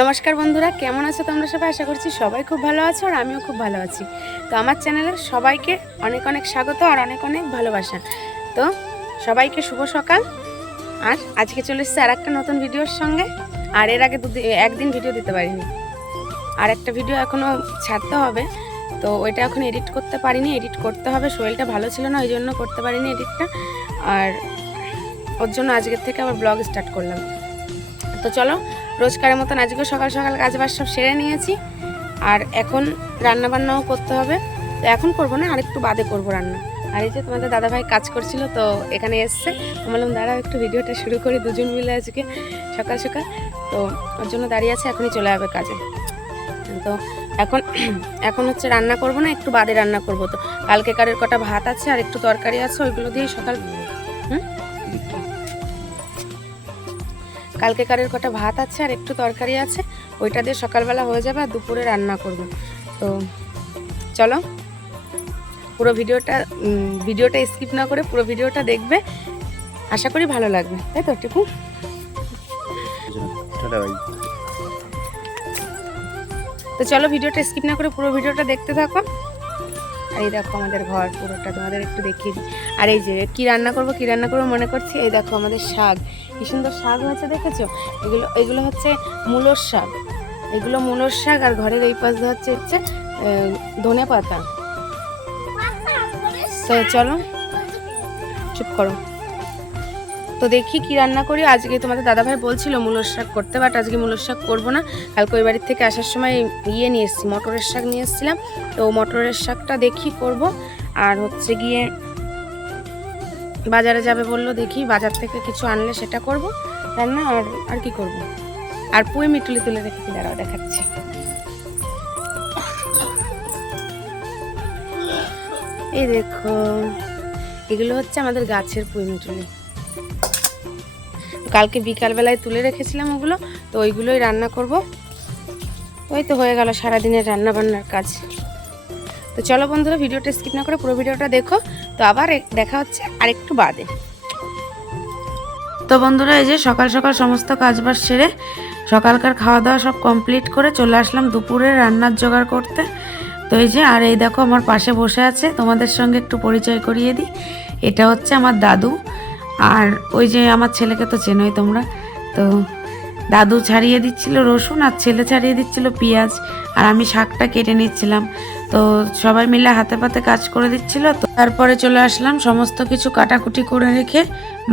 নমস্কার বন্ধুরা, কেমন আছো তোমরা সবাই? আশা করছি সবাই খুব ভালো আছো আর আমিও খুব ভালো আছি। তো আমার চ্যানেলের সবাইকে অনেক অনেক স্বাগত আর অনেক অনেক ভালোবাসা। তো সবাইকে শুভ সকাল। আর আজকে চলে এসেছে আর একটা নতুন ভিডিওর সঙ্গে। আর এর আগে একদিন ভিডিও দিতে পারিনি। আর একটা ভিডিও এখনও ছাড়তে হবে। তো ওইটা এখন এডিট করতে পারিনি, এডিট করতে হবে। শরীরটা ভালো ছিল না, ওই জন্য করতে পারিনি এডিটটা। আর ওর জন্য আজকের থেকে আবার ব্লগ স্টার্ট করলাম। তো চলো, রোজকারের মতন আজকেও সকাল সকাল কাজ বাজ সব সেরে নিয়েছি। আর এখন রান্না বান্নাও করতে হবে। তো এখন করব না, আর একটু বাদে করব রান্না। আর এই যে তোমাদের দাদাভাই কাজ করছিল, তো এখানে এসছে। বললাম, দাঁড়াও, একটু ভিডিওটা শুরু করি দুজন মিলে আজকে সকাল সকাল। তো ওর জন্য দাঁড়িয়ে আছে, এখনই চলে যাবে কাজে। তো এখন এখন হচ্ছে রান্না করব না, একটু বাদে রান্না করব। তো কালকে কারের কটা ভাত আছে আর একটু তরকারি আছে, ওইগুলো দিয়ে সকাল হুম? কালকে কারের কটা ভাত আছে আর একটু তরকারি আছে ওইটা দিয়ে সকালবেলা হয়ে যাবে আর দুপুরে রান্না করব। তো চলো পুরো ভিডিওটা ভিডিওটা স্কিপ না করে পুরো ভিডিওটা দেখবে। আশা করি ভালো লাগবে। তাই তো টিপু? তো চলো ভিডিওটা স্কিপ না করে পুরো ভিডিওটা দেখতে থাকো। আর এই দেখো আমাদের ঘর পুরোটা তোমাদের একটু দেখিয়ে দিই। আর এই যে কী রান্না করব কী রান্না করব মনে করছি? এই দেখো আমাদের শাক। কি সুন্দর শাক হয়েছে দেখেছ? এগুলো এগুলো হচ্ছে মূলর শাক। এগুলো মূলর শাক আর ঘরের এই পাশ হচ্ছে হচ্ছে ধনে পাতা তো চলো চুপ করো। তো দেখি কি রান্না করি। আজকে তোমাদের দাদাভাই বলছিল মূলোর শাক করতে, বাট আজকে মূলোর শাক করব না। কালকে ওই বাড়ির থেকে আসার সময় ইয়ে নিয়ে এসেছি, মটরের শাক নিয়ে এসেছিলাম। তো মটরের শাকটা দেখি করব। আর হচ্ছে গিয়ে বাজারে যাবে বলল, দেখি বাজার থেকে কিছু আনলে সেটা করব। রান্না আর আর কি করব। আর পুঁই মিটুলি তুলে রেখেছি দাঁড়াও দেখাচ্ছি। এই দেখো, এগুলো হচ্ছে আমাদের গাছের পুঁই মিটুলি। কালকে বিকালবেলায় তুলে রেখেছিলাম ওগুলো, তো ওইগুলোই রান্না করব। ওই তো হয়ে গেল সারাদিনের রান্না বান্নার কাজ। তো চলো বন্ধুরা, ভিডিওটা স্কিপ না করে পুরো ভিডিওটা দেখো। তো আবার দেখা হচ্ছে আর একটু বাদে। তো বন্ধুরা, এই যে সকাল সকাল সমস্ত কাজবাজ সেরে সকালকার খাওয়া দাওয়া সব কমপ্লিট করে চলে আসলাম দুপুরে রান্নার জোগাড় করতে। তো এই যে, আর এই দেখো আমার পাশে বসে আছে, তোমাদের সঙ্গে একটু পরিচয় করিয়ে দিই। এটা হচ্ছে আমার দাদু। আর ওই যে আমার ছেলেকে তো চেনোই তোমরা, তো দাদু ছাড়িয়ে দিচ্ছিল রসুন আর ছেলে ছাড়িয়ে দিচ্ছিল পেঁয়াজ, আর আমি শাকটা কেটে নিচ্ছিলাম। তো সবাই মিলে হাতে পাতে কাজ করে দিচ্ছিল তো। তারপরে চলে আসলাম, সমস্ত কিছু কাটাকুটি করে রেখে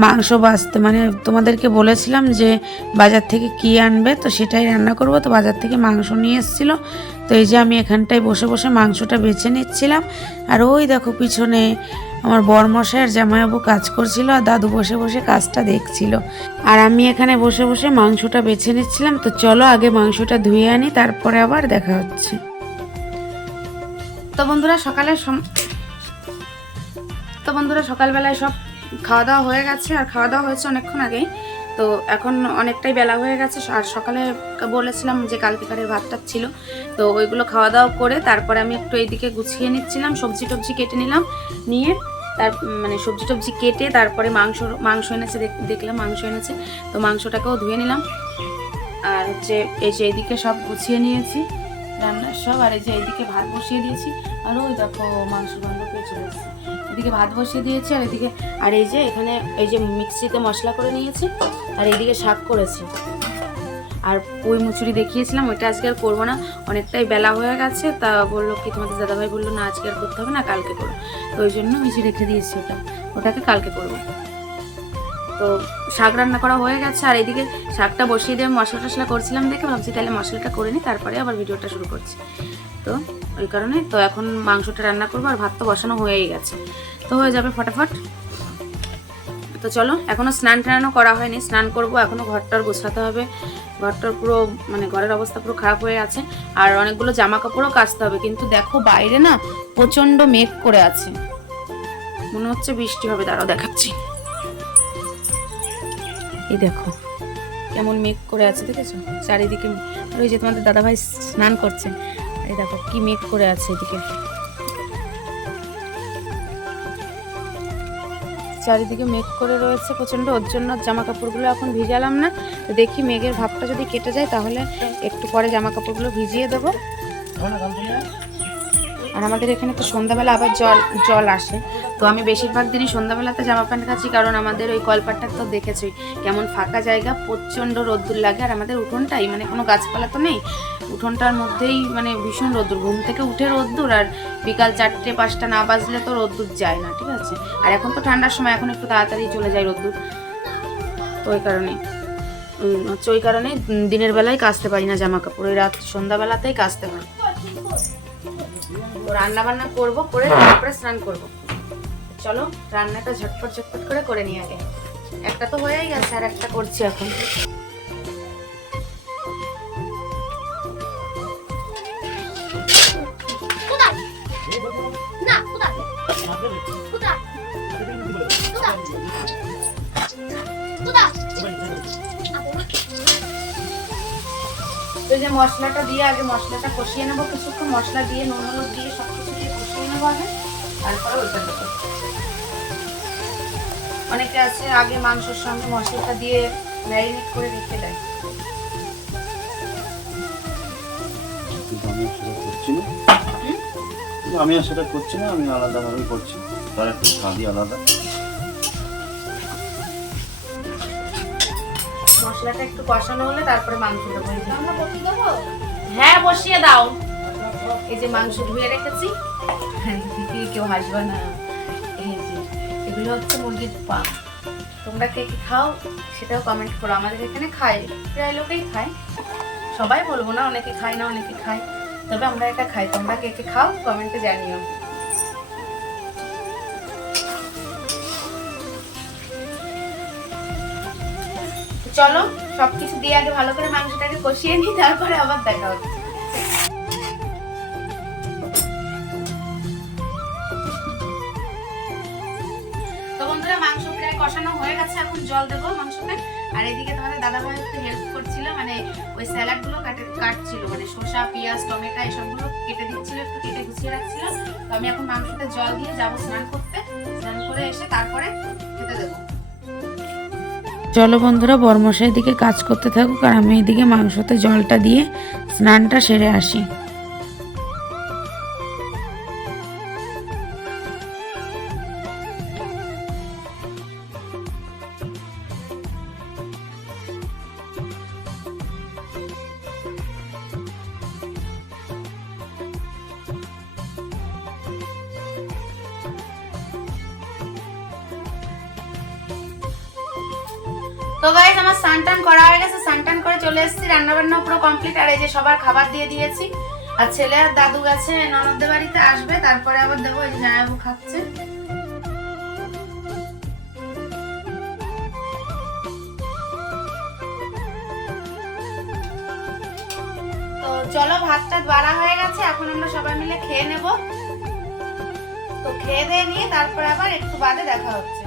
মাংস বাঁচতে। মানে তোমাদেরকে বলেছিলাম যে বাজার থেকে কি আনবে, তো সেটাই রান্না করব। তো বাজার থেকে মাংস নিয়ে এসেছিল। তো এই যে আমি এখানটায় বসে বসে মাংসটা বেছে নিচ্ছিলাম। আর ওই দেখো পিছনে আমার বরমশাই আর জামাইবাবু কাজ করছিল আর দাদু বসে বসে কাজটা দেখছিল। আর আমি এখানে বসে বসে মাংসটা বেছে নিচ্ছিলাম। তো চলো আগে মাংসটা ধুয়ে আনি, তারপরে আবার দেখা হচ্ছে। তো বন্ধুরা সকালে তো বন্ধুরা সকালবেলায় সব খাওয়া দাওয়া হয়ে গেছে, আর খাওয়া দাওয়া হয়েছে অনেকক্ষণ আগেই। তো এখন অনেকটাই বেলা হয়ে গেছে, আর সকালে বলেছিলাম যে কালকেকারের ভাতটা ছিল। তো ওইগুলো খাওয়া দাওয়া করে তারপরে আমি একটু এইদিকে গুছিয়ে নিচ্ছিলাম সবজি টবজি কেটে নিলাম, নিয়ে তার মানে সবজি টবজি কেটে তারপরে মাংস মাংস এনেছে, দেখ- দেখলাম মাংস এনেছে, তো মাংসটাকেও ধুয়ে নিলাম। আর হচ্ছে এই যে এইদিকে সব গুছিয়ে নিয়েছি। রান্নার সব, আর এই যে এইদিকে ভাত বসিয়ে দিয়েছি, আর ওই দেখো মাংস গন্ধ পেয়ে চলে এসেছে। এদিকে ভাত বসিয়ে দিয়েছি, আর এদিকে, আর এই যে এখানে, এই যে মিক্সিতে মশলা করে নিয়েছি, আর এইদিকে শাক করেছি। আর পুঁই মুচুরি দেখিয়েছিলাম, ওইটা আজকে আর করব না, অনেকটাই বেলা হয়ে গেছে, তা বলল কি তোমাদের দাদাভাই বলল, না, আজকে আর করতে হবে না, কালকে করো। তো ওই জন্য মিচি রেখে দিয়েছি ওটা, ওটাকে কালকে করব। তো শাক রান্না করা হয়ে গেছে, আর এদিকে শাকটা বসিয়ে দিয়ে মশলা টশলা করছিলাম দেখে ভাবছি তাহলে মশলাটা করে নিই, তারপরে আবার ভিডিওটা শুরু করছি। তো ওই কারণে তো এখন মাংসটা রান্না করব, আর ভাত তো বসানো হয়েই গেছে। তো হয়ে যাবে ফটাফট। তো চলো এখনও স্নান টানও করা হয়নি, স্নান করব, এখনও ঘরটার গোছাতে হবে। ঘরটার পুরো মানে ঘরের অবস্থা পুরো খারাপ হয়ে আছে, আর অনেকগুলো জামা কাপড়ও কাচতে হবে, কিন্তু দেখো বাইরে না প্রচণ্ড মেঘ করে আছে। মনে হচ্ছে বৃষ্টি হবে, দাঁড়াও দেখাচ্ছি। এই দেখো কেমন মেঘ করে আছে দেখেছ? চারিদিকে আর ওই যে তোমাদের দাদাভাই স্নান করছে। এই দেখো কি মেঘ করে আছে এদিকে। চারিদিকে মেঘ করে রয়েছে প্রচণ্ড ওর জন্য জামা কাপড়গুলো এখন ভিজালাম না। তো দেখি মেঘের ভাবটা যদি কেটে যায় তাহলে একটু পরে জামা কাপড়গুলো ভিজিয়ে দেবো। আর আমাদের এখানে তো সন্ধ্যাবেলা আবার জল জল আসে। তো আমি বেশিরভাগ দিনই সন্ধ্যাবেলাতে জামা প্যান্ট কাছি কারণ আমাদের ওই কলপাটটা তো দেখেছই। কেমন ফাঁকা জায়গা, প্রচণ্ড রোদ্দুর লাগে, আর আমাদের উঠোনটাই মানে কোনো গাছপালা তো নেই। উঠোনটার মধ্যেই মানে ভীষণ রোদ্দুর, ঘুম থেকে উঠে রোদ্দুর, আর বিকাল চারটে, পাঁচটা না বাজলে তো রোদ্দুর যায় না, ঠিক আছে? আর এখন তো ঠান্ডার সময়, এখন একটু তাড়াতাড়ি চলে যায় রোদ্দুর। তো ওই কারণে হচ্ছে ওই কারণে দিনের বেলায় কাচতে পারি না জামা কাপড় ওই রাত সন্ধ্যাবেলাতেই কাচতে পারি রান্না বান্না করব, করে তারপরে স্নান করব। চলো রান্নাটা ঝটপট ঝটপট করে করে নিয়ে আগে। একটা তো হয়েই গেছে আর একটা করছি এখন। তো যে মশলাটা দিয়ে আগে মশলাটা কষিয়ে নেব কিছুক্ষণ মশলা দিয়ে নুন হলুদ দিয়ে সব কিছু দিয়ে কষিয়ে নেব আগে। তারপরে ওইটা দেবো। অনেকে আছে আগে মাংসের সঙ্গে মশলাটা দিয়ে ম্যারিনেট করে রেখে দেয়। কিন্তু আমি আর সেটা করছি না। আমি সেটা করছি না আলাদাভাবেই করছি। তার একটু স্বাদই আলাদা। মশলাটা একটু কষানো হলে তারপরে মাংস দেবো? হ্যাঁ বসিয়ে দাও। এই যে মাংস ধুয়ে রেখেছি। হ্যাঁ, কেউ হাসবে না। এগুলো হচ্ছে মুরগির পা তোমরা কে কি খাও সেটাও কমেন্ট করো। আমাদের এখানে খায় প্রায় লোকেই খায়। সবাই বলব না অনেকে খায় না অনেকে খায়। তবে আমরা এটা খাই। তোমরা কে কে খাও কমেন্টে জানিও। চলো সবকিছু দিয়ে আগে ভালো করে মাংসটাকে কষিয়ে নিই তারপরে আবার দেখা হচ্ছে। এখন জল দেবো আর এদিকে তোমাদের দাদা ভাই একটু হেল্প করছিল মানে ওই স্যালাডগুলো কাটে, কাটছিল মানে শসা, পেঁয়াজ, টমেটো, এসবগুলো কেটে দিচ্ছিল, একটু কেটে গুছিয়ে রাখছিল। তো আমি এখন জল দিয়ে স্নান করতে। স্নান করে এসে তারপরে খেতে দেবো। চলো বন্ধুরা বর্মশাই দিকে কাজ করতে থাকুক, আর আমি এদিকে মাংসতে জলটা দিয়ে স্নানটা সেরে আসি। তো গাইজ আমার সানটান করা হয়ে গেছে সানটান করে চলে এসেছি রান্না বান্না পুরো কমপ্লিট আর এই যে সবার খাবার দিয়ে দিয়েছি। আর ছেলে আর দাদু গেছে, ননদদের বাড়িতে আসবে, তারপরে আবার দেবো, এই যে জামাইবাবু খাচ্ছে। তো চলো ভাত টাত বাড়া হয়ে গেছে, এখন আমরা সবাই মিলে খেয়ে নেব। তো খেয়ে দিয়ে নিয়ে তারপরে আবার একটু বাদে দেখা হচ্ছে।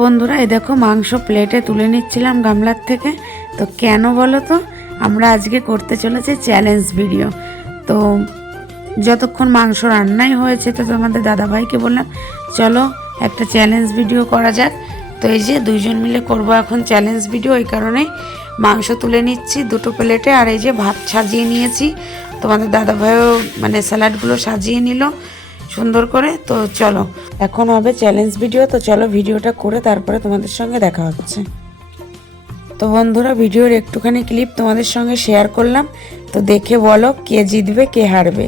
বন্ধুরা, এই দেখো মাংস প্লেটে তুলে নিচ্ছিলাম গামলার থেকে। তো কেন বলো তো? আমরা আজকে করতে চলেছি চ্যালেঞ্জ ভিডিও তো যতক্ষণ মাংস রান্নাই হয়েছে, তো তোমাদের দাদাভাইকে বললাম, চলো একটা চ্যালেঞ্জ ভিডিও করা যাক। তো এই যে দুইজন মিলে করব এখন চ্যালেঞ্জ ভিডিও এই কারণেই মাংস তুলে নিচ্ছি দুটো প্লেটে আর এই যে ভাত সাজিয়ে নিয়েছি। তোমাদের দাদাভাইও মানে স্যালাডগুলো সাজিয়ে নিল। সুন্দর করে, তো চলো। এখন হবে চ্যালেঞ্জ ভিডিও তো চলো ভিডিওটা করে তারপরে তোমাদের সঙ্গে দেখা হচ্ছে। তো বন্ধুরা ভিডিওর একটুখানি ক্লিপ তোমাদের সঙ্গে শেয়ার করলাম। তো দেখে বলো কে জিতবে, কে হারবে।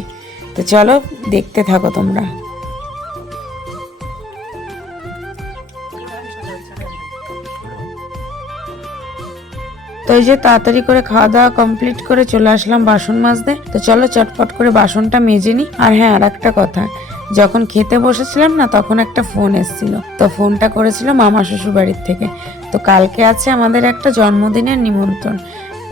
তো চলো দেখতে থাকো তোমরা। তো এই যে তাড়াতাড়ি করে খাওয়া দাওয়া কমপ্লিট করে চলে আসলাম বাসন মাজতে। তো চলো চটপট করে বাসনটা মেজে নিই আর হ্যাঁ আর একটা কথা। যখন খেতে বসেছিলাম না, তখন একটা ফোন এসেছিল। তো ফোনটা করেছিল মামা শ্বশুর বাড়ির থেকে। তো কালকে আছে আমাদের একটা জন্মদিনের নিমন্ত্রণ।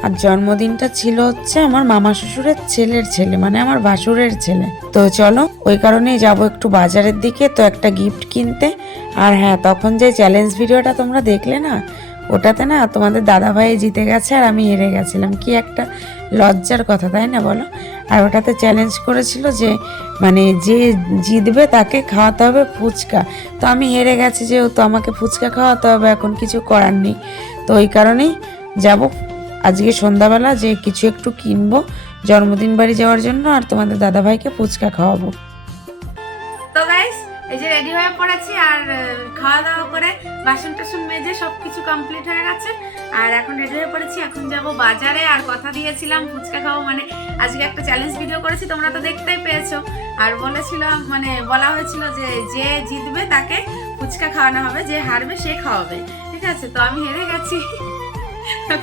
আর জন্মদিনটা ছিল হচ্ছে আমার মামা শ্বশুরের ছেলের ছেলে মানে আমার ভাসুরের ছেলে। তো চলো, ওই কারণেই যাব একটু বাজারের দিকে, তো একটা গিফট কিনতে। আর হ্যাঁ তখন যে চ্যালেঞ্জ ভিডিওটা তোমরা দেখলে না ওটাতে না তোমাদের দাদাভাই জিতে গেছে আর আমি হেরে গেছিলাম। কি একটা লজ্জার কথা, তাই না বলো? আর ওটাতে চ্যালেঞ্জ করেছিল যে মানে যে জিতবে তাকে খাওয়াতে হবে ফুচকা। তো আমি হেরে গেছি যেহেতু, আমাকে ফুচকা খাওয়াতে হবে, এখন কিছু করার নেই। তো ওই কারণেই যাব আজকে সন্ধ্যাবেলা যে কিছু একটু কিনবো, জন্মদিন বাড়ি যাওয়ার জন্য, আর তোমাদের দাদাভাইকে ফুচকা খাওয়াবো। এই যে রেডি হয়ে পড়েছি আর খাওয়া দাওয়া করে বাসন টাসন মেজে সব কিছু কমপ্লিট হয়ে গেছে। আর এখন রেডি হয়ে পড়েছি, এখন যাব বাজারে। আর কথা দিয়েছিলাম ফুচকা খাব মানে আজকে একটা চ্যালেঞ্জ ভিডিও করেছি, তোমরা তো দেখতেই পেয়েছ। আর বলেছিলাম মানে বলা হয়েছিল যে যে জিতবে তাকে ফুচকা খাওয়ানো হবে, যে হারবে সে খাওয়াবে। ঠিক আছে? তো আমি হেরে গেছি।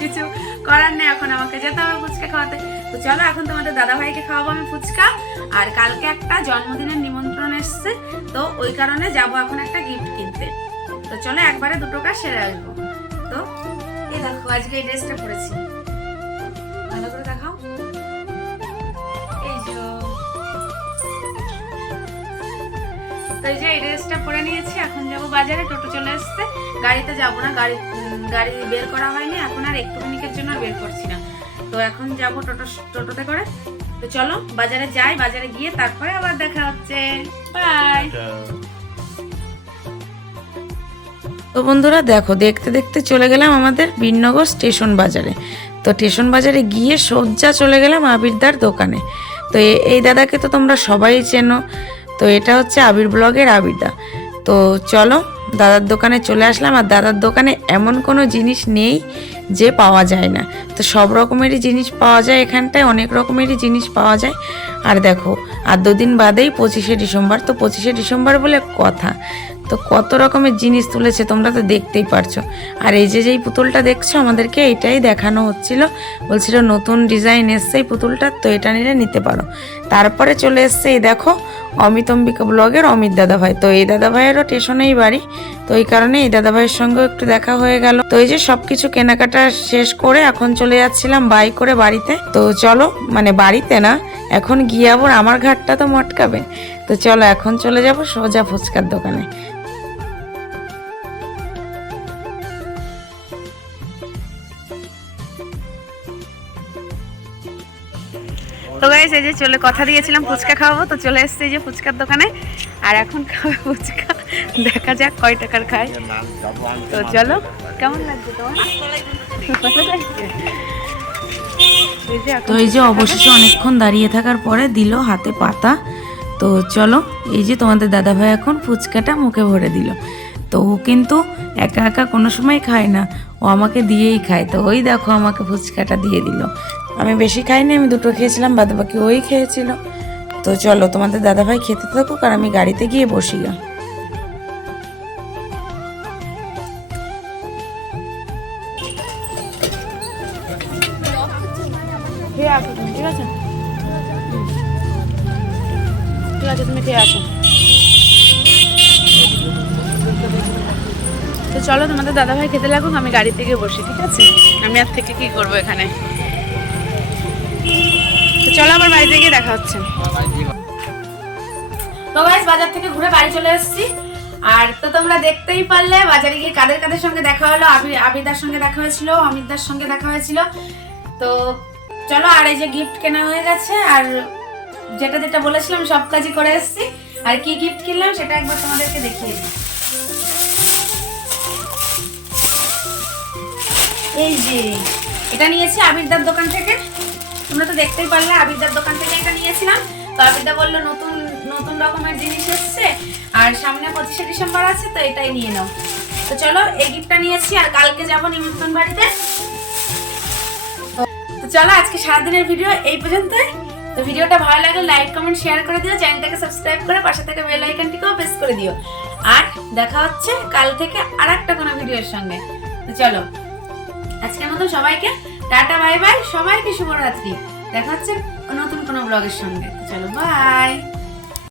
কিছু করার নেই, এখন আমাকে যেতে হবে ফুচকা খাওয়াতে। তো চলো, এখন তোমাদের দাদা ভাইকে খাওয়াবো আমি ফুচকা। আর কালকে একটা জন্মদিনের নিমন্ত্রণ এসছে। তো ওই কারণে যাব এখন একটা গিফট কিনতে। তো চলো একবারে দুটো কাজ সেরে আসব তো এই দেখো, আজকে এই ড্রেসটা পরেছি। ভালো করে দেখাও। এই যে তো এই যে এই ড্রেসটা পরে নিয়েছি, এখন যাব বাজারে, টোটো চলে এসছে। গাড়িতে যাব না, গাড়ি গাড়ি বের করা হয়নি, এখন আর একটুখানিকের জন্য বের করছি না। তো এখন যাব টোটো, টোটোতে করে। তো চলো বাজারে যাই বাজারে গিয়ে তারপরে আবার দেখা হচ্ছে। বাই তো বন্ধুরা দেখো দেখতে দেখতে চলে গেলাম আমাদের বীরনগর স্টেশন বাজারে। তো স্টেশন বাজারে গিয়ে সোজা চলে গেলাম আবিরদার দোকানে। তো এই দাদাকে তো তোমরা সবাই চেনো। তো এটা হচ্ছে আবির ব্লগের আবিরদা তো চলো দাদার দোকানে চলে আসলাম। আর দাদার দোকানে এমন কোনো জিনিস নেই যে পাওয়া যায় না। তো সব রকমেরই জিনিস পাওয়া যায় এখানটায়, অনেক রকমেরই জিনিস পাওয়া যায়। আর দেখো, আর দুদিন বাদেই পঁচিশে ডিসেম্বর, তো পঁচিশে ডিসেম্বর বলে কথা। তো কত রকমের জিনিস তুলেছে তোমরা তো দেখতেই পারছ। আর এই যে যেই পুতুলটা দেখছ, আমাদেরকে এটাই দেখানো হচ্ছিল। বলছিল, নতুন ডিজাইন এসছে এই পুতুলটা, তো এটা নিলে নিতে পারো। তারপরে চলে এসছে এই দেখো অমিত অম্বিকা ব্লগের অমিত দাদাভাই। তো এই দাদাভাইয়েরও স্টেশনেই বাড়ি, তো এই কারণে এই দাদাভাইয়ের সঙ্গেও একটু দেখা হয়ে গেল। তো এই যে সব কিছু কেনাকাটা শেষ করে এখন চলে যাচ্ছিলাম বাই করে বাড়িতে। তো চলো মানে বাড়িতে না, এখন গিয়ে আবার আমার ঘাটটা তো মটকাবে। তো চলো, এখন চলে যাব সোজা ফুচকার দোকানে। তো এই যে চলে কথা দিয়েছিলাম ফুচকা খাওয়াবো তো চলে এসছে এই যে ফুচকার দোকানে। আর এখন খাবে ফুচকা। দেখা যাক কয় টাকার খায়। তো চলো কেমন তোমার? যে তো এই যে অবশেষে অনেকক্ষণ দাঁড়িয়ে থাকার পরে দিল হাতে পাতা। তো চলো এই যে তোমাদের দাদা দাদাভাই এখন ফুচকাটা মুখে ভরে দিল। তো ও কিন্তু একা একা কোনো সময় খায় না। ও আমাকে দিয়েই খায়। তো ওই দেখো আমাকে ফুচকাটা দিয়ে দিল। আমি বেশি খাইনি, আমি দুটো খেয়েছিলাম বাদ বাকি ওই খেয়েছিল। তো চলো, তোমাদের দাদাভাই খেতে থাকুক আর আমি গাড়িতে গিয়ে বসি গা। খেয়ে আসো তুমি, ঠিক আছে? ঠিক আছে, তুমি আসো। তো চলো, তোমাদের দাদাভাই খেতে লাগুক, আমি গাড়ি থেকে বসি, ঠিক আছে? আমি আর থেকে কি করব এখানে? চলো আমার বাড়িতে গিয়ে দেখা হচ্ছে। তো গাইস বাজার থেকে ঘুরে বাড়ি চলে এসেছি। আর তো তোমরা দেখতেই পারলে, বাজারে গিয়ে কাদের কাদের সঙ্গে দেখা হলো? আবি আবিদার সঙ্গে দেখা হয়েছিল, অমিতদার সঙ্গে দেখা হয়েছিল। তো চলো, আর এই যে গিফট কেনা হয়ে গেছে, আর যেটা যেটা বলেছিলাম, সব কাজই করে এসেছি। আর কি গিফট কিনলাম, সেটা একবার তোমাদেরকে দেখিয়ে দিই। এই যে, এটা নিয়েছি আবিরদার দোকান থেকে। তোমরা তো দেখতেই পারলে আবিরদার দোকান থেকে এটা নিয়েছিলাম। তো আবিরদা বলল, নতুন নতুন রকমের জিনিস এসছে আর সামনে পঁচিশে ডিসেম্বর আছে, তো এটাই নিয়ে নাও। তো চলো, এই গিফটটা নিয়েছি আর কালকে যাব নিমন্ত্রণ বাড়িতে। তো চলো, আজকে সারাদিনের ভিডিও এই পর্যন্তই। তো ভিডিওটা ভালো লাগলে লাইক, কমেন্ট, শেয়ার করে দিও। চ্যানেলটাকে সাবস্ক্রাইব করে পাশে থেকে বেল আইকনটিকেও প্রেস করে দিও। আর দেখা হচ্ছে কাল থেকে আর একটা কোনো ভিডিওর সঙ্গে। তো চলো, আজকের মতো সবাইকে টাটা বাই বাই সবাইকে শুভরাত্রি। দেখা হচ্ছে নতুন কোনো ব্লগের সঙ্গে। চলো বাই